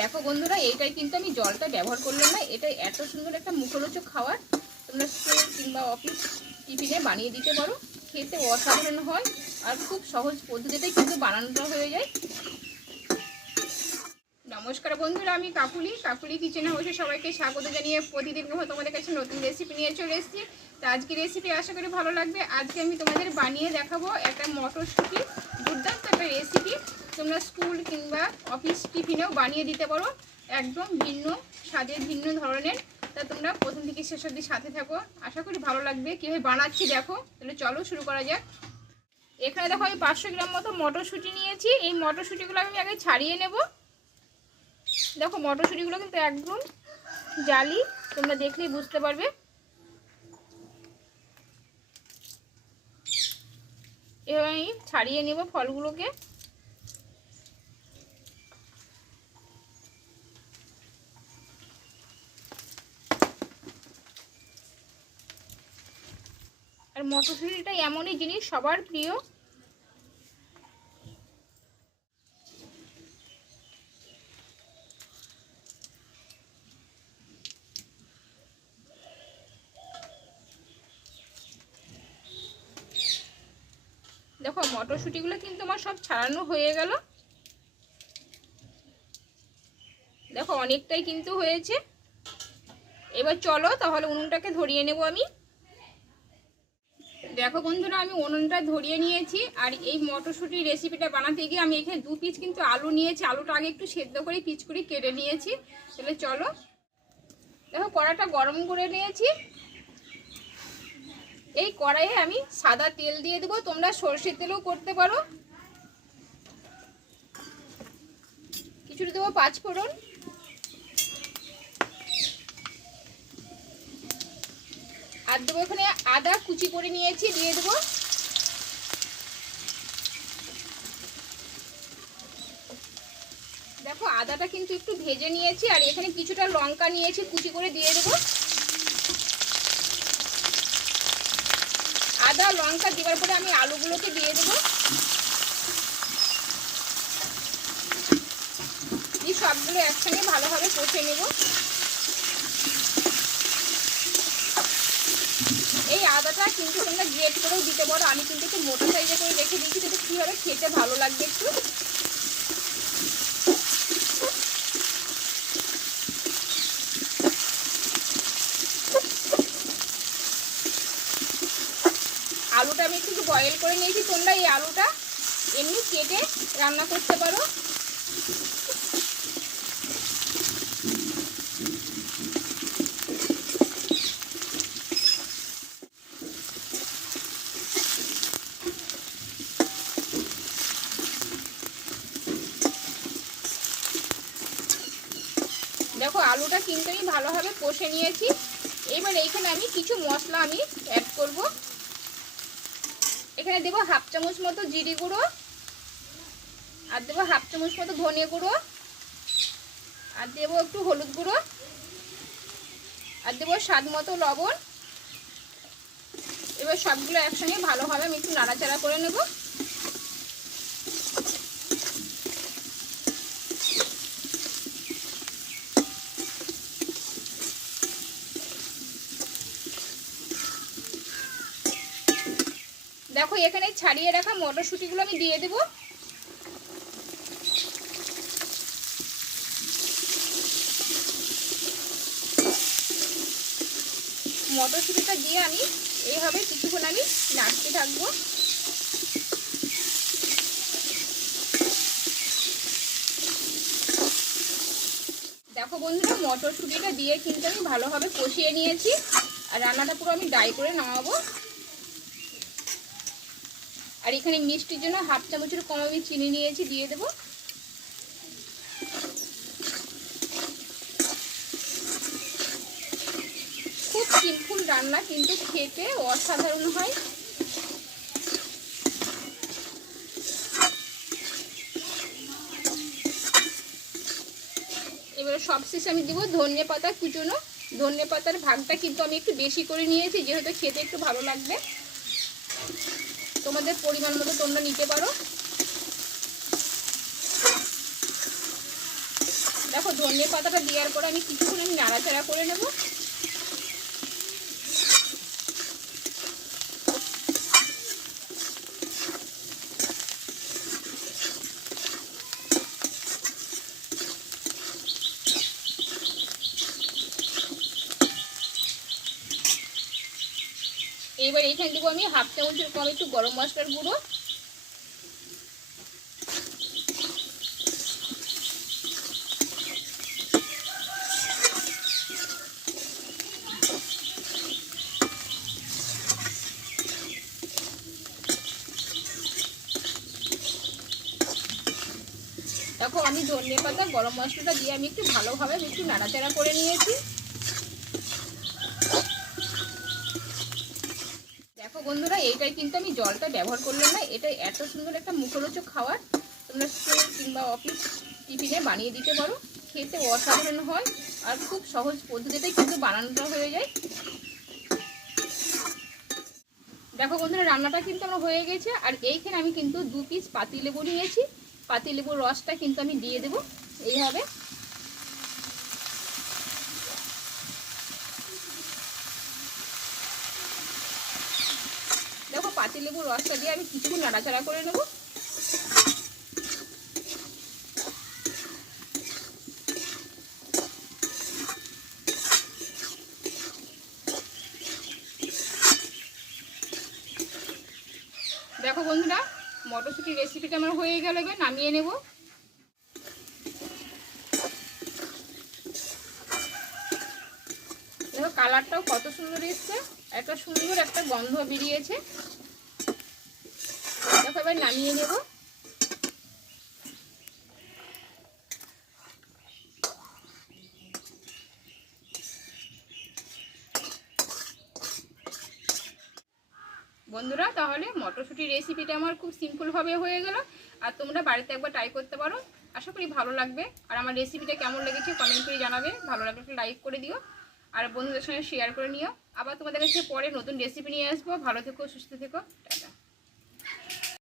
দেখো বন্ধুরা, এইটাই কিন্তু আমি জলটা ব্যবহার করলাম না। এটা এত সুন্দর একটা মুখরোচক খাবার। তোমরা স্কুল কিংবা অফিস টিফিনে বানিয়ে দিতে পারো। খেতে অসাধারণ হয় আর খুব সহজ পদ্ধতিতে কিন্তু বানানোটা হয়ে যায়। নমস্কার বন্ধুরা, আমি কাকুলি। কাকুলি কিচেনে বসে সবাইকে স্বাগত জানিয়ে প্রতিদিন তোমাদের কাছে নতুন রেসিপি নিয়ে চলে এসেছি। তো আজকে রেসিপি আশা করি ভালো লাগবে। আজকে আমি তোমাদের বানিয়ে দেখাবো একটা মটরশুঁটি দুর্দান্ত একটা রেসিপি তোমরা স্কুল কিংবা অফিস টিফিনেও বানিয়ে দিতে পারো। একদম ভিন্ন স্বাদের ভিন্ন ধরনের। তা তোমরা প্রথম থেকে শেষ অবধি সাথে থাকো। আশা করি ভালো লাগবে। কীভাবে বানাচ্ছি দেখো। তাহলে চলো শুরু করা যাক। এখানে দেখো আমি পাঁচশো গ্রাম মতো মটরশুঁটি নিয়েছি। এই মটরশুঁটিগুলো আমি আগে ছাড়িয়ে নেব। দেখো মটরশুঁটিগুলো কিন্তু একদম জালি। তোমরা দেখলেই বুঝতে পারবে। এবার আমি ছাড়িয়ে নেব ফলগুলোকে। আর মটরশুঁটিটা এমনই জিনিস সবার প্রিয়। দেখো, মটরশুঁটিগুলো কিন্তু আমার সব ছাড়ানো হয়ে গেল। দেখো, অনেকটাই কিন্তু হয়েছে। এবার চলো, তাহলে উনুনটাকে ধরিয়ে নেব আমি। দেখো বন্ধুরা, আমি উনুনটা ধরিয়ে নিয়েছি আর এই মটরশুঁটির রেসিপিটা বানাতে গিয়ে আমি এখানে দু পিস কিন্তু আলু নিয়েছি। আলুটা আগে একটু সেদ্ধ করে পিচ করে কেটে নিয়েছি। তাহলে চলো। দেখো কড়াটা গরম করে নিয়েছি। এই কড়াইয়ে আমি সাদা তেল দিয়ে দেবো। তোমরা সর্ষের তেলও করতে পারো। কিছুটা দেবো পাঁচ আর দেবো এখানে আদা কুচি করে নিয়েছি, দিয়ে দেবো। দেখো, আদাটা কিন্তু একটু ভেজে নিয়েছি, আর এখানে কিছুটা লঙ্কা নিয়েছি, কুচি করে দিয়ে দেবো। আদা, লঙ্কা দেওয়ার পরে আমি আলুগুলোকে দিয়ে দেবো। সবগুলো একসঙ্গে ভালোভাবে কষে নেব। এই আদাটা কিন্তু তোমরা গ্রেট করেও দিতে পারো। আমি কিন্তু একটু মোটা সাইজে করে রেখে দিয়েছি কিন্তু কী হবে খেতে ভালো লাগবে একটু। আলুটা আমি একটু বয়েল করে নিয়েছি। তোমরা এই আলুটা এমনি কেটে রান্না করতে পারো। দেখো, আলুটা কিন্তু ভালোভাবে কষে নিয়েছি। এবার এইখানে আমি কিছু মশলা আমি অ্যাড করব। এখানে দেবো হাফ চামচ মতো জিরি গুঁড়ো, আর দেবো হাফ চামচ মতো ধনে গুঁড়ো, আর দেবো একটু হলুদ গুঁড়ো, আর দেবো স্বাদ মতো লবণ। এবার সবগুলো একসঙ্গে ভালোভাবে আমি একটু নাড়াচাড়া করে নেব। দেখো, এখানে ছাড়িয়ে রাখা মটরশুঁটিগুলো আমি দিয়ে দেবো। মটরশুঁটিটা দিয়ে আমি এইভাবে কিছুক্ষণ আমি নাড়তে থাকব। দেখো বন্ধুরা, মটরশুঁটিটা দিয়ে কিন্তু আমি ভালোভাবে কষিয়ে নিয়েছি। আর রান্নাটা পুরো আমি ডাই করে নামাবো। আর এখানে মিষ্টির জন্য হাফ চামচের কম আমি চিনি নিয়েছি, দিয়ে দেবো। খুব সিম্পল রান্না, কিন্তু খেতে অসাধারণ হয়। এবারে সবশেষে আমি দেবো ধনে পাতা কুচোনো। ধনে পাতার ভাগটা কিন্তু আমি একটু বেশি করে নিয়েছি, যেহেতু খেতে একটু ভালো লাগবে। তোমাদের পরিমাণ মতো তোমরা নিতে পারো। দেখো ধনের পাতাটা দেওয়ার পরে আমি কিছুক্ষণ আমি নাড়াচাড়া করে নেব। এবার এখানে দেবো আমি হাফ চামচের কম একটু গরম মশলার গুঁড়ো। দেখো আমি ধনে পাতা, গরম মশলাটা দিয়ে আমি একটু ভালোভাবে একটু নাড়াচাড়া করে নিয়েছি দেখো বন্ধুরা এইটাই কিন্তু আমি জলটা ব্যবহার করলাম না। এটা এত সুন্দর একটা মুখরোচক খাবার। তোমরা স্কুল কিংবা অফিস টিফিনে বানিয়ে দিতে পারো। খেতে অসাধারণ হয় আর খুব সহজ পদ্ধতিতে কিন্তু বানানোটা হয়ে যায়। দেখো বন্ধুরা, রান্নাটা কিন্তু আমার হয়ে গেছে। আর এইখানে আমি কিন্তু দু পিস পাতিলেবু নিয়েছি। পাতিলেবুর রসটা কিন্তু আমি দিয়ে দেবো। এইভাবে। পাতিলেবুর রসটা দিয়ে আমি কিছুক্ষণ নাড়াচাড়া করে নেব। দেখো বন্ধুরা, মটরশুটির রেসিপিটা আমার হয়ে গেল, এবার নামিয়ে নেব। দেখো কালারটাও কত সুন্দর এসছে একটা সুন্দর একটা গন্ধ বেরিয়েছে। এবার নামিয়ে নেব। বন্ধুরা, তাহলে মটরশুঁটির রেসিপিটা আমার খুব সিম্পলভাবে হয়ে গেল। আর তোমরা বাড়িতে একবার ট্রাই করতে পারো। আশা করি ভালো লাগবে। আর আমার রেসিপিটা কেমন লেগেছে কমেন্ট করে জানাবে। ভালো লাগলে একটু লাইক করে দিও। আর বন্ধুদের সঙ্গে শেয়ার করে নিও। আবার তোমাদের কাছে পরে নতুন রেসিপি নিয়ে আসব। ভালো থেকো, সুস্থ থেকো।